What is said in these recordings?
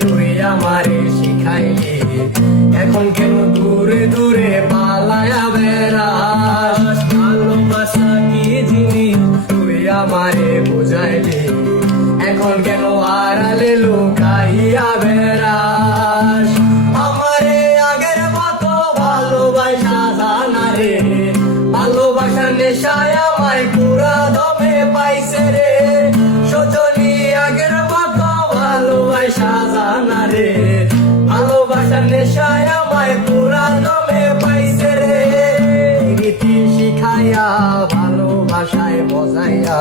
তুই আমারে শিখাইলি, এখন কেন দূরে দূরে পালায়া বেড়াস? ভালোবাসা কি জিনিস তুই আমারে বুঝাইলি, এখন কেন আড়ালে লুকাইয়া বেড়াস? আমারে আগের মতো ভালোবাসা জানা রে, ভালোবাসার নেশায় আমায় পুরা দমে পাইছে রে। সজনী আগের মতো ভালোবাসা জানা রে, ভালোবাসার নেশায় আমায় পুরা দমে পাইছে রে। রীতি শিখাইয়া ভালোবাসায় বজাইয়া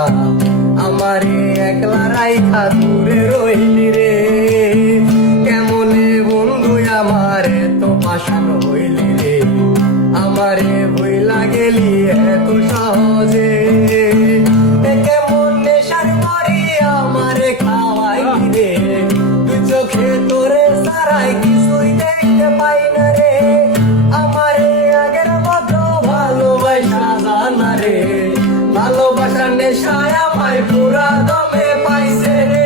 আমারে একলা রাইখা দূরে রইলি রে। কেমনে বন্ধু আমারে তো পাশান হইলি রে, আমারে ভুইলা গেলি এত সহজে। কেমন নেশার করি আমারে খাওয়াইলি রে, তুই চোখে তোরে সারাই কিছুই দেখতে পাই না রে। আমারে আগের মতো ভালোবাসা জানা রে, ভালোবাসার নেশায় আমায় পুরা দমে পাইছে রে।